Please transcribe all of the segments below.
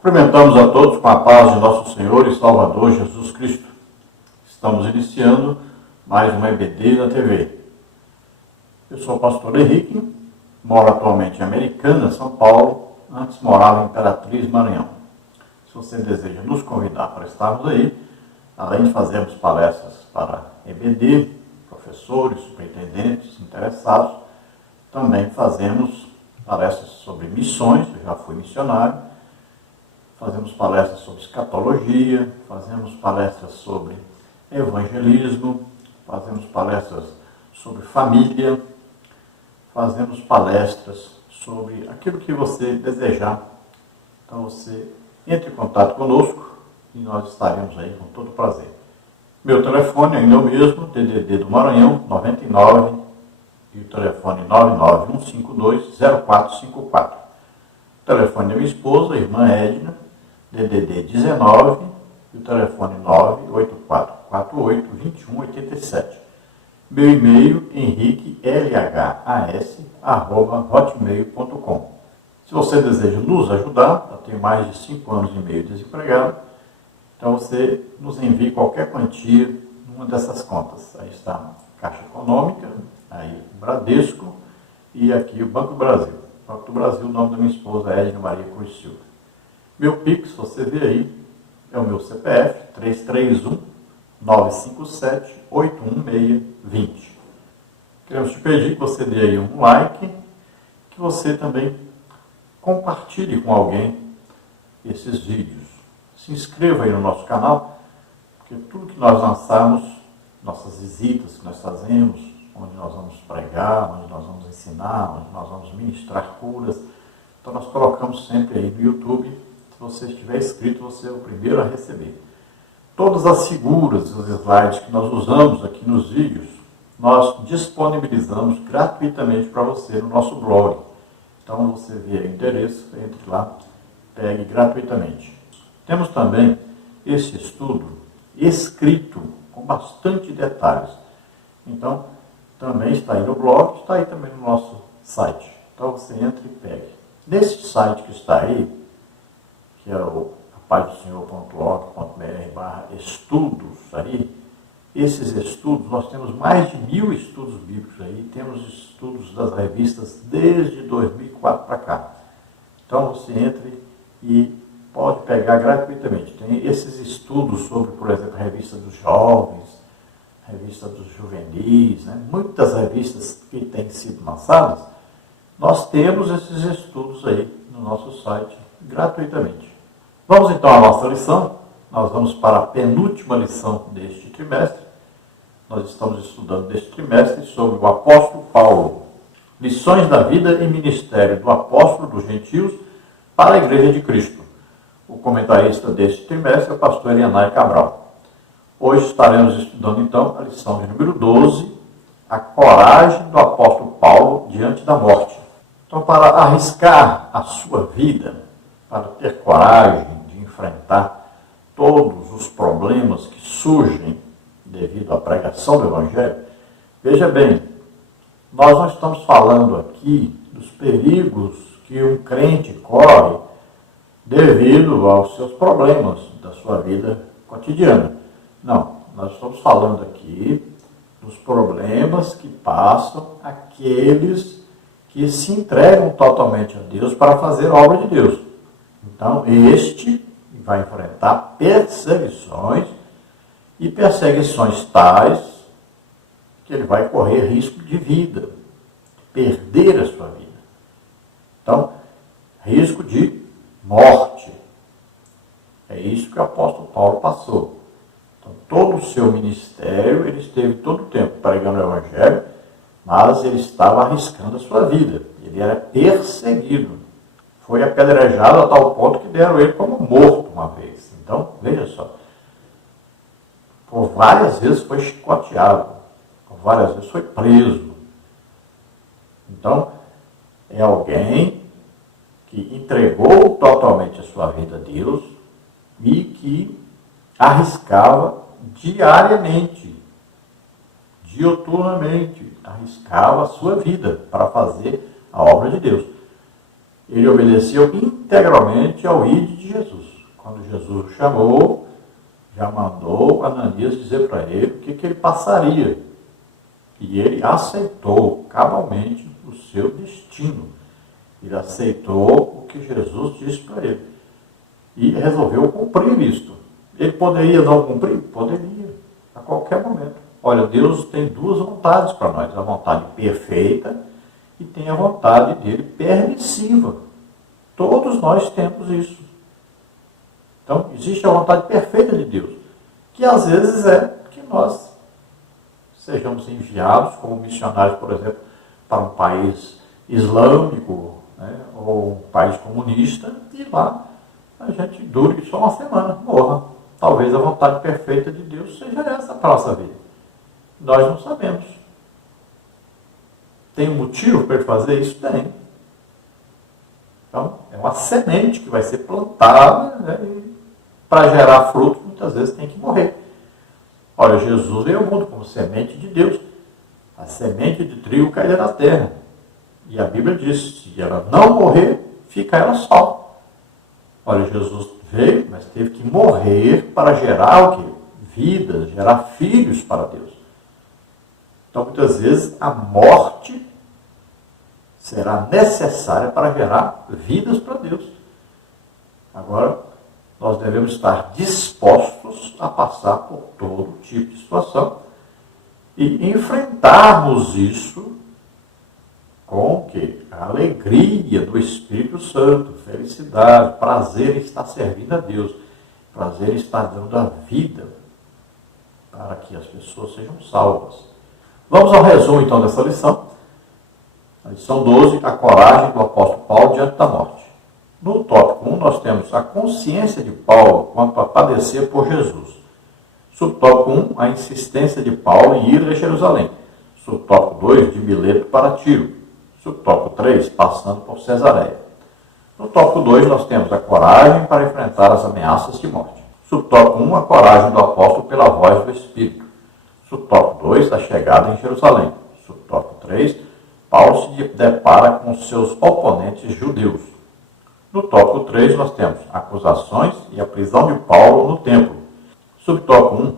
Cumprimentamos a todos com a paz de nosso Senhor e Salvador Jesus Cristo. Estamos iniciando mais uma EBD na TV. Eu sou o pastor Henrique, moro atualmente em Americana, São Paulo, antes morava em Imperatriz, Maranhão. Se você deseja nos convidar para estarmos aí, além de fazermos palestras para EBD, professores, superintendentes, interessados, também fazemos palestras sobre missões, eu já fui missionário, fazemos palestras sobre escatologia, fazemos palestras sobre evangelismo, fazemos palestras sobre família, fazemos palestras sobre aquilo que você desejar. Então você entre em contato conosco e nós estaremos aí com todo prazer. Meu telefone ainda é o mesmo, DDD do Maranhão, 99, e o telefone 991520454. O telefone da minha esposa, a irmã Edna, DDD 19, e o telefone 984482187. Meu e-mail, henriquelhas@hotmail.com. Se você deseja nos ajudar, eu tenho mais de 5 anos e meio desempregado, então você nos envie qualquer quantia numa dessas contas. Aí está a Caixa Econômica, aí o Bradesco e aqui o Banco do Brasil. O Banco do Brasil, o nome da minha esposa é Edna Maria Cruz Silva. Meu Pix, você vê aí, é o meu CPF, 331-957-816-20. Queremos te pedir que você dê aí um like, que você também compartilhe com alguém esses vídeos. Se inscreva aí no nosso canal, porque tudo que nós lançamos, nossas visitas que nós fazemos, onde nós vamos pregar, onde nós vamos ensinar, onde nós vamos ministrar curas, então nós colocamos sempre aí no YouTube. Se você estiver inscrito, você é o primeiro a receber. Todas as figuras, os slides que nós usamos aqui nos vídeos, nós disponibilizamos gratuitamente para você no nosso blog. Então você vê o endereço, entre lá, pegue gratuitamente. Temos também esse estudo escrito com bastante detalhes. Então, também está aí no blog, está aí também no nosso site. Então você entra e pegue. Nesse site que está aí, que é o apazdossenhor.org.br/estudos aí, esses estudos, nós temos mais de 1000 estudos bíblicos aí, temos estudos das revistas desde 2004 para cá. Então você entre e pode pegar gratuitamente. Tem esses estudos sobre, por exemplo, a revista dos jovens, revista dos juvenis, né? Muitas revistas que têm sido lançadas, nós temos esses estudos aí no nosso site gratuitamente. Vamos então à nossa lição. Nós vamos para a penúltima lição deste trimestre. Nós estamos estudando deste trimestre sobre o apóstolo Paulo. Lições da vida e ministério do apóstolo dos gentios para a Igreja de Cristo. O comentarista deste trimestre é o pastor Elianai Cabral. Hoje estaremos estudando então a lição de número 12, a coragem do apóstolo Paulo diante da morte. Então, para arriscar a sua vida, para ter coragem de enfrentar todos os problemas que surgem devido à pregação do Evangelho, veja bem, nós não estamos falando aqui dos perigos que um crente corre devido aos seus problemas da sua vida cotidiana. Não, nós estamos falando aqui dos problemas que passam aqueles que se entregam totalmente a Deus para fazer a obra de Deus. Então, este vai enfrentar perseguições, e perseguições tais que ele vai correr risco de vida, perder a sua vida. Então, risco de morte. É isso que o apóstolo Paulo passou. Então, todo o seu ministério, ele esteve todo o tempo pregando o Evangelho, mas ele estava arriscando a sua vida. Ele era perseguido. Foi apedrejado a tal ponto que deram ele como morto uma vez. Então, veja só. Por várias vezes foi chicoteado. Por várias vezes foi preso. Então, é alguém que entregou totalmente a sua vida a Deus e que arriscava diariamente, diuturnamente, arriscava a sua vida para fazer a obra de Deus. Ele obedeceu integralmente ao ID de Jesus. Quando Jesus o chamou, já mandou Ananias dizer para ele o que ele passaria. E ele aceitou cabalmente o seu destino. Ele aceitou o que Jesus disse para ele. E resolveu cumprir isto. Ele poderia não cumprir? Poderia, a qualquer momento. Olha, Deus tem duas vontades para nós. A vontade perfeita e tem a vontade dele permissiva. Todos nós temos isso. Então, existe a vontade perfeita de Deus, que às vezes é que nós sejamos enviados como missionários, por exemplo, para um país islâmico, né, ou um país comunista, e lá a gente dure só uma semana, morra. Talvez a vontade perfeita de Deus seja essa para a nossa vida. Nós não sabemos. Tem um motivo para ele fazer isso? Tem. Então, é uma semente que vai ser plantada, né, e para gerar fruto, muitas vezes tem que morrer. Olha, Jesus veio ao mundo como semente de Deus. A semente de trigo cairia na terra. E a Bíblia diz, se ela não morrer, fica ela só. Olha, Jesus veio, mas teve que morrer para gerar o quê? Vida, gerar filhos para Deus. Então, muitas vezes, a morte será necessária para gerar vidas para Deus. Agora, nós devemos estar dispostos a passar por todo tipo de situação e enfrentarmos isso com o quê? A alegria do Espírito Santo, felicidade, prazer em estar servindo a Deus, prazer em estar dando a vida para que as pessoas sejam salvas. Vamos ao resumo então dessa lição. A lição 12, a coragem do apóstolo Paulo diante da morte. No tópico 1, nós temos a consciência de Paulo quanto a padecer por Jesus. Subtópico 1, a insistência de Paulo em ir a Jerusalém. Subtópico 2, de Mileto para Tiro. Subtópico 3, passando por Cesareia. No tópico 2, nós temos a coragem para enfrentar as ameaças de morte. Subtópico 1, a coragem do apóstolo pela voz do Espírito. Subtópico 2, a chegada em Jerusalém. Subtópico 3, Paulo se depara com seus oponentes judeus. No tópico 3, nós temos acusações e a prisão de Paulo no templo. Subtópico 1,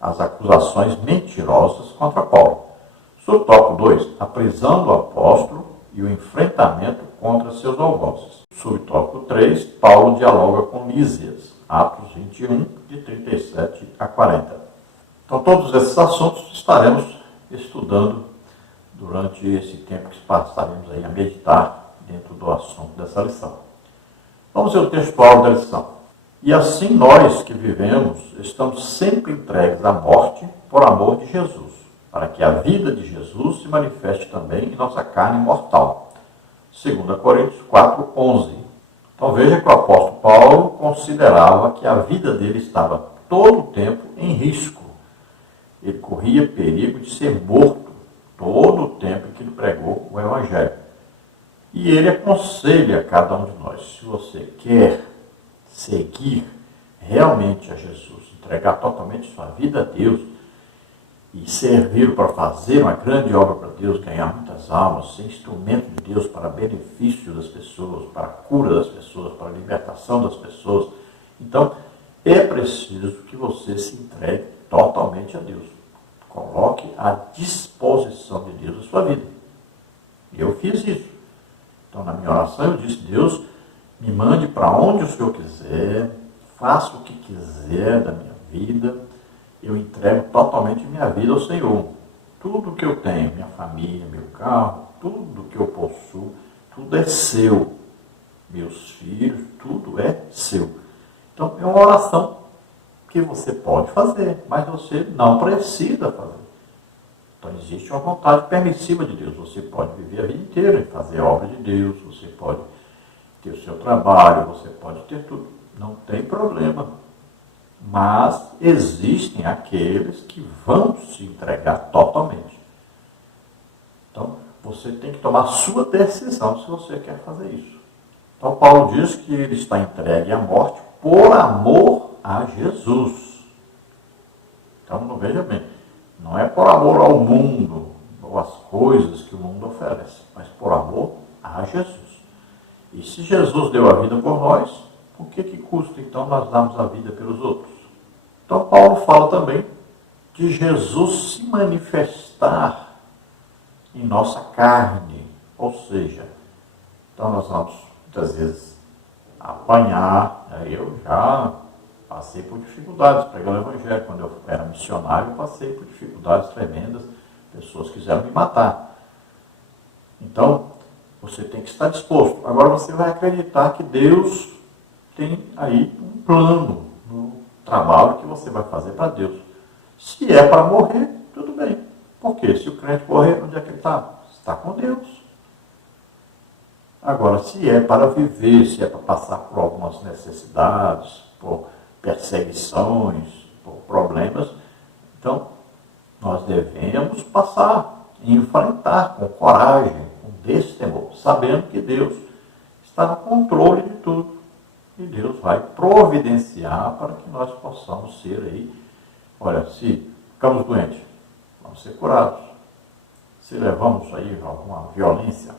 as acusações mentirosas contra Paulo. Subtópico 2, a prisão do apóstolo e o enfrentamento contra seus algozes. Subtópico 3, Paulo dialoga com Lísias. Atos 21, de 37 a 40. Então, todos esses assuntos estaremos estudando durante esse tempo que passaremos aí a meditar dentro do assunto dessa lição. Vamos ver o textual da lição. E assim nós que vivemos, estamos sempre entregues à morte por amor de Jesus, para que a vida de Jesus se manifeste também em nossa carne mortal. 2 Coríntios 4:11. Então veja que o apóstolo Paulo considerava que a vida dele estava todo o tempo em risco. Ele corria perigo de ser morto todo o tempo em que ele pregou o Evangelho. E ele aconselha a cada um de nós, se você quer seguir realmente a Jesus, entregar totalmente sua vida a Deus e servir para fazer uma grande obra para Deus, ganhar muitas almas, ser instrumento de Deus para benefício das pessoas, para a cura das pessoas, para a libertação das pessoas. Então, é preciso que você se entregue totalmente a Deus. Coloque à disposição de Deus a sua vida. Eu fiz isso. Então, na minha oração, eu disse, Deus, me mande para onde o Senhor quiser, faça o que quiser da minha vida, eu entrego totalmente minha vida ao Senhor. Tudo que eu tenho, minha família, meu carro, tudo que eu possuo, tudo é seu. Meus filhos, tudo é seu. Então, é uma oração que você pode fazer, mas você não precisa fazer. Então, existe uma vontade permissiva de Deus. Você pode viver a vida inteira e fazer a obra de Deus, você pode ter o seu trabalho, você pode ter tudo. Não tem problema. Mas existem aqueles que vão se entregar totalmente. Então, você tem que tomar a sua decisão se você quer fazer isso. Então, Paulo diz que ele está entregue à morte por amor a Jesus. Então, não veja bem, não é por amor ao mundo ou às coisas que o mundo oferece, mas por amor a Jesus. E se Jesus deu a vida por nós, o que custa então nós darmos a vida pelos outros? Então Paulo fala também de Jesus se manifestar em nossa carne, ou seja, então nós vamos muitas vezes apanhar. Eu já passei por dificuldades pregando o evangelho. Quando eu era missionário, eu passei por dificuldades tremendas, pessoas quiseram me matar. Então, você tem que estar disposto. Agora você vai acreditar que Deus tem aí um plano no trabalho que você vai fazer para Deus. Se é para morrer, tudo bem. Por quê? Se o crente morrer, onde é que ele está? Está com Deus. Agora, se é para viver, se é para passar por algumas necessidades, por perseguições, por problemas, então nós devemos passar e enfrentar com coragem, com destemor, sabendo que Deus está no controle de tudo. E Deus vai providenciar para que nós possamos ser aí. Olha, se ficamos doentes, vamos ser curados. Se levamos aí alguma violência,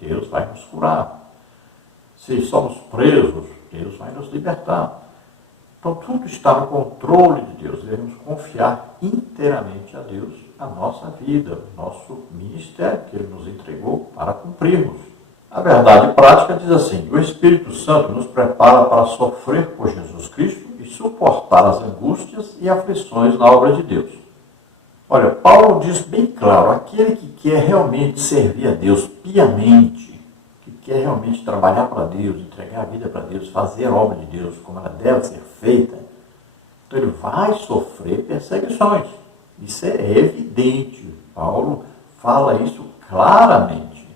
Deus vai nos curar. Se somos presos, Deus vai nos libertar. Então tudo está no controle de Deus. Devemos confiar inteiramente a Deus a nossa vida, o nosso ministério que Ele nos entregou para cumprirmos. A verdade prática diz assim: o Espírito Santo nos prepara para sofrer por Jesus Cristo e suportar as angústias e aflições na obra de Deus. Olha, Paulo diz bem claro, aquele que quer realmente servir a Deus piamente, que quer realmente trabalhar para Deus, entregar a vida para Deus, fazer a obra de Deus como ela deve ser feita, então ele vai sofrer perseguições. Isso é evidente. Paulo fala isso claramente.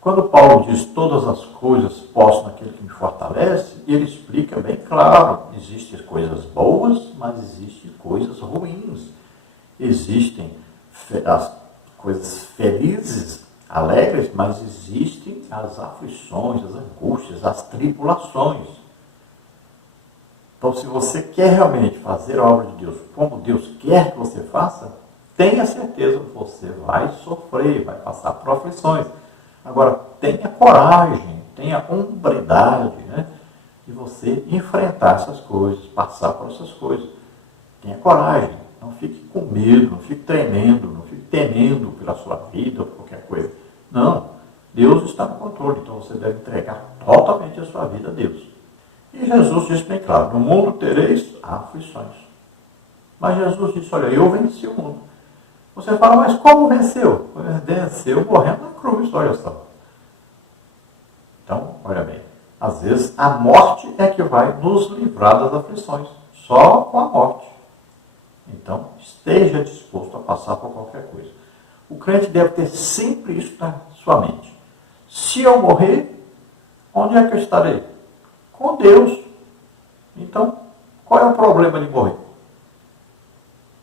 Quando Paulo diz todas as coisas posso naquele que me fortalece, ele explica bem claro, existem coisas boas, mas existem coisas ruins. Existem as coisas felizes, alegres, mas existem as aflições, as angústias, as tribulações. Então, se você quer realmente fazer a obra de Deus como Deus quer que você faça, tenha certeza que você vai sofrer, vai passar por aflições. Agora, tenha coragem, tenha hombridade, de você enfrentar essas coisas, passar por essas coisas. Tenha coragem, não fique com medo, não fique tremendo, não fique temendo pela sua vida ou qualquer coisa. Não, Deus está no controle, então você deve entregar totalmente a sua vida a Deus. E Jesus disse bem claro, no mundo tereis aflições. Mas Jesus disse, olha, eu venci o mundo. Você fala, mas como venceu? Venceu morrendo na cruz, olha só. Então, olha bem, às vezes a morte é que vai nos livrar das aflições, só com a morte. Então, esteja disposto a passar por qualquer coisa. O crente deve ter sempre isso na sua mente. Se eu morrer, onde é que eu estarei? Com Deus. Então, qual é o problema de morrer?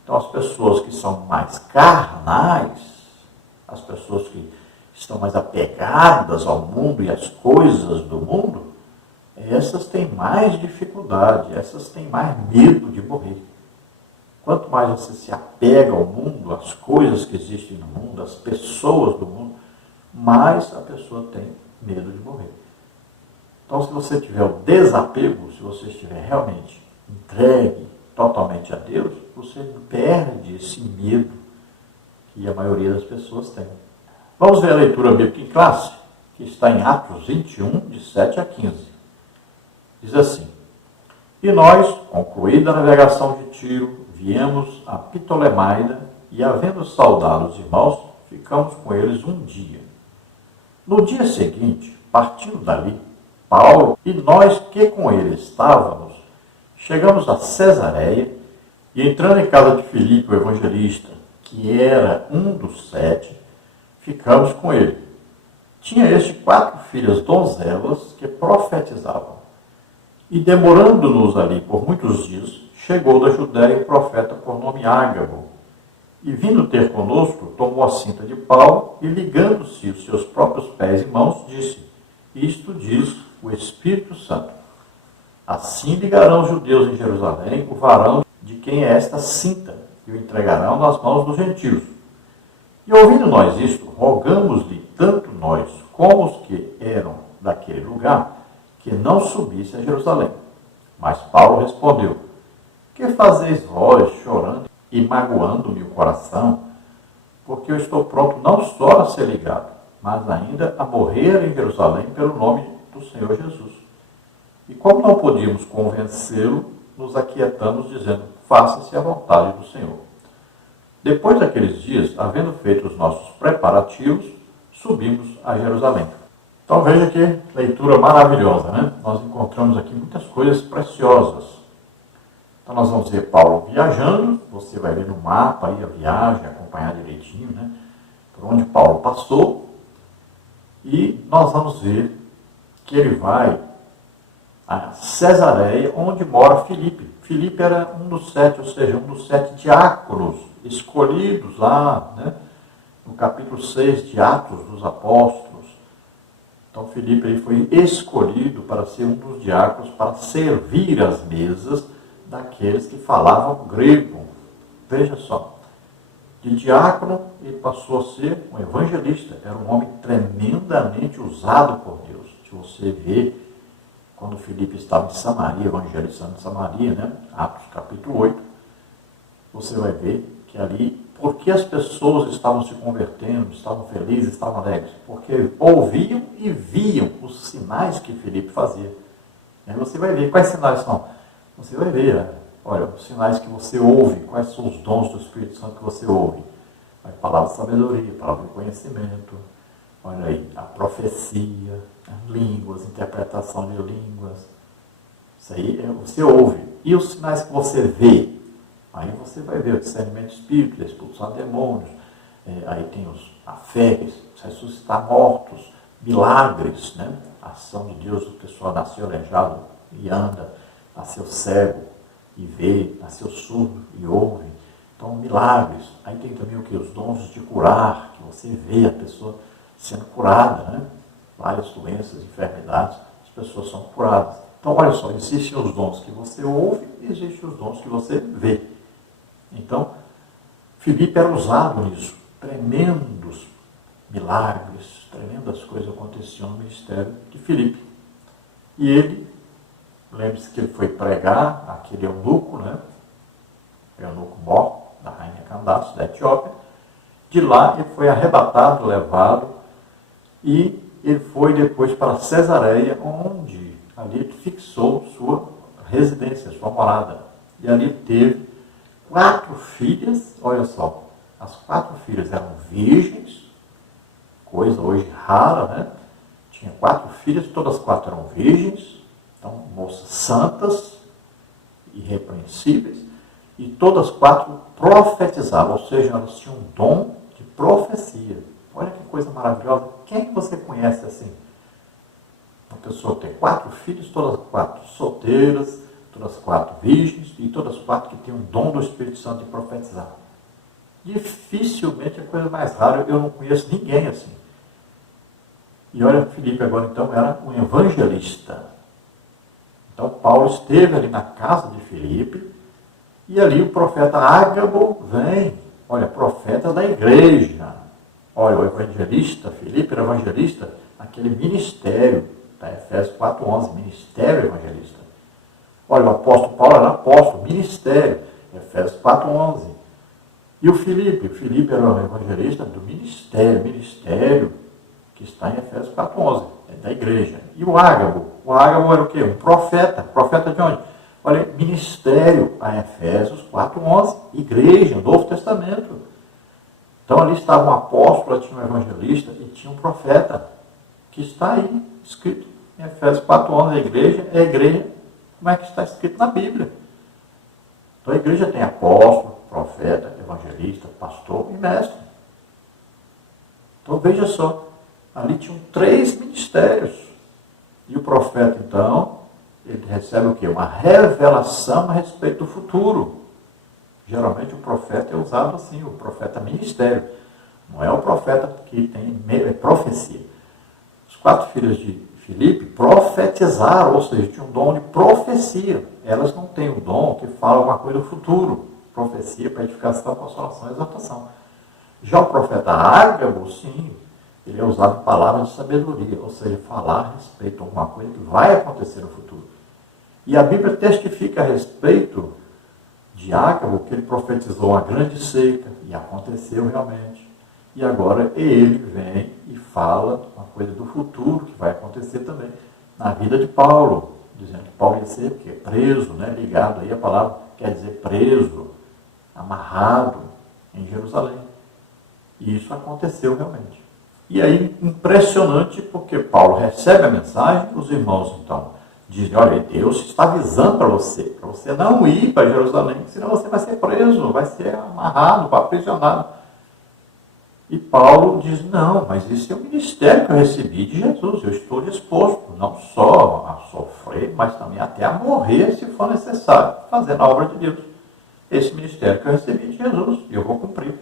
Então, as pessoas que são mais carnais, as pessoas que estão mais apegadas ao mundo e às coisas do mundo, essas têm mais dificuldade, essas têm mais medo de morrer. Quanto mais você se apega ao mundo, às coisas que existem no mundo, às pessoas do mundo, mais a pessoa tem medo de morrer. Então, se você tiver o desapego, se você estiver realmente entregue totalmente a Deus, você perde esse medo que a maioria das pessoas tem. Vamos ver a leitura bíblica em classe, que está em Atos 21, de 7 a 15. Diz assim: E nós, concluída a navegação de Tiro, viemos a Ptolemaida e, havendo saudado os irmãos, ficamos com eles um dia. No dia seguinte, partindo dali, Paulo e nós que com ele estávamos, chegamos a Cesareia e, entrando em casa de Filipe, o evangelista, que era um dos 7, ficamos com ele. Tinha este 4 filhas donzelas que profetizavam. E, demorando-nos ali por muitos dias, chegou da Judéia o profeta por nome Ágabo, e, vindo ter conosco, tomou a cinta de Paulo e, ligando-se os seus próprios pés e mãos, disse: Isto diz o Espírito Santo. Assim ligarão os judeus em Jerusalém o varão de quem é esta cinta, e o entregarão nas mãos dos gentios. E, ouvindo nós isto, rogamos-lhe, tanto nós como os que eram daquele lugar, que não subisse a Jerusalém. Mas Paulo respondeu: que fazeis vós, chorando e magoando-me o coração? Porque eu estou pronto não só a ser ligado, mas ainda a morrer em Jerusalém pelo nome do Senhor Jesus. E como não podíamos convencê-lo, nos aquietamos, dizendo: faça-se a vontade do Senhor. Depois daqueles dias, havendo feito os nossos preparativos, subimos a Jerusalém. Então veja que leitura maravilhosa, né? Nós encontramos aqui muitas coisas preciosas. Então nós vamos ver Paulo viajando, você vai ver no mapa aí a viagem, acompanhar direitinho, né? Por onde Paulo passou. E nós vamos ver que ele vai a Cesareia, onde mora Filipe. Filipe era um dos 7, ou seja, um dos 7 diáconos escolhidos lá, né? No capítulo 6 de Atos dos Apóstolos. Então Filipe aí foi escolhido para ser um dos diáconos, para servir as mesas daqueles que falavam grego. Veja só, de diácono ele passou a ser um evangelista. Era um homem tremendamente usado por Deus. Se você vê, quando Filipe estava em Samaria, evangelizando em Samaria, né? Atos capítulo 8, você vai ver que ali, porque as pessoas estavam se convertendo, estavam felizes, estavam alegres? Porque ouviam e viam os sinais que Filipe fazia. E aí você vai ver, quais sinais são? Você vai ver, olha, os sinais que você ouve, quais são os dons do Espírito Santo que você ouve. A palavra de sabedoria, a palavra de conhecimento, olha aí, a profecia, as línguas, interpretação de línguas. Isso aí você ouve. E os sinais que você vê? Aí você vai ver o discernimento de espírito, expulsar demônios, aí tem a fé, ressuscitar mortos, milagres, né? A ação de Deus, a pessoa nasceu aleijado e anda, nasceu cego e vê, nasceu surdo e ouve. Então, milagres. Aí tem também o que? Os dons de curar, que você vê a pessoa sendo curada, né? Várias doenças, enfermidades, as pessoas são curadas. Então, olha só, existem os dons que você ouve e existem os dons que você vê. Então, Filipe era usado nisso. Tremendos milagres, tremendas coisas aconteciam no ministério de Filipe. E ele, lembre-se que ele foi pregar aquele eunuco, né? O eunuco Mó, da rainha Candace, da Etiópia. De lá ele foi arrebatado, levado, e ele foi depois para Cesareia, onde ali ele fixou sua residência, sua morada. E ali teve 4 filhas, olha só, as 4 filhas eram virgens, coisa hoje rara, né? Tinha 4 filhas, todas as 4 eram virgens, então moças santas, irrepreensíveis, e todas as 4 profetizavam, ou seja, elas tinham um dom de profecia. Olha que coisa maravilhosa. Quem é que você conhece assim? Uma pessoa tem 4 filhos, todas as 4 solteiras, todas as 4 virgens e todas as 4 que têm um dom do Espírito Santo de profetizar. Dificilmente é a coisa mais rara, eu não conheço ninguém assim. E olha, Filipe agora então era um evangelista. Então Paulo esteve ali na casa de Filipe e ali o profeta Ágabo vem, olha, profeta da igreja. Olha, o evangelista, Filipe era evangelista naquele ministério, tá? Efésios 4:11, ministério evangelista. Olha, o apóstolo Paulo era apóstolo, ministério, Efésios 4:11. E o Filipe era um evangelista do ministério que está em Efésios 4:11, é da igreja. E o Ágabo era o quê? Um profeta de onde? Olha, ministério a Efésios 4:11, igreja, Novo Testamento. Então ali estava um apóstolo, tinha um evangelista e tinha um profeta, que está aí, escrito em Efésios 4:11, a igreja, como é que está escrito na Bíblia. Então a igreja tem apóstolo, profeta, evangelista, pastor e mestre. Então veja só, ali tinham 3 ministérios. E o profeta então, ele recebe o quê? Uma revelação a respeito do futuro. Geralmente o profeta é usado assim, o profeta ministério. Não é o profeta que tem profecia. Os 4 filhos de Filipe profetizaram, ou seja, tinham um dom de profecia. Elas não têm um dom que fala alguma coisa do futuro. Profecia para edificação, consolação e exortação. Já o profeta Ágabo, sim, ele é usado em palavras de sabedoria, ou seja, falar a respeito de alguma coisa que vai acontecer no futuro. E a Bíblia testifica a respeito de Ágabo, que ele profetizou uma grande seca, e aconteceu realmente. E agora ele vem e fala uma coisa do futuro que vai acontecer também na vida de Paulo, dizendo que Paulo ia ser preso, né, ligado aí, a palavra quer dizer preso, amarrado em Jerusalém. E isso aconteceu realmente. E aí, impressionante, porque Paulo recebe a mensagem, os irmãos então dizem, olha, Deus está avisando para você não ir para Jerusalém, senão você vai ser preso, vai ser amarrado, aprisionado. E Paulo diz, não, mas esse é o ministério que eu recebi de Jesus, eu estou disposto não só a sofrer, mas também até a morrer, se for necessário, fazendo a obra de Deus. Esse ministério que eu recebi de Jesus, e eu vou cumprir.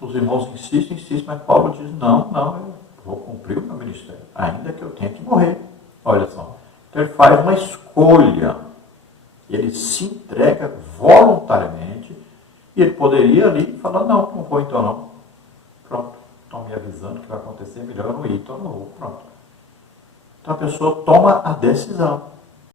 Os irmãos insistem, mas Paulo diz, não, eu vou cumprir o meu ministério, ainda que eu tenha que morrer. Olha só, então ele faz uma escolha, ele se entrega voluntariamente, e ele poderia ali falar, não vou então não. Pronto, estão me avisando que vai acontecer, melhor eu não ir, então eu não vou, pronto. Então a pessoa toma a decisão.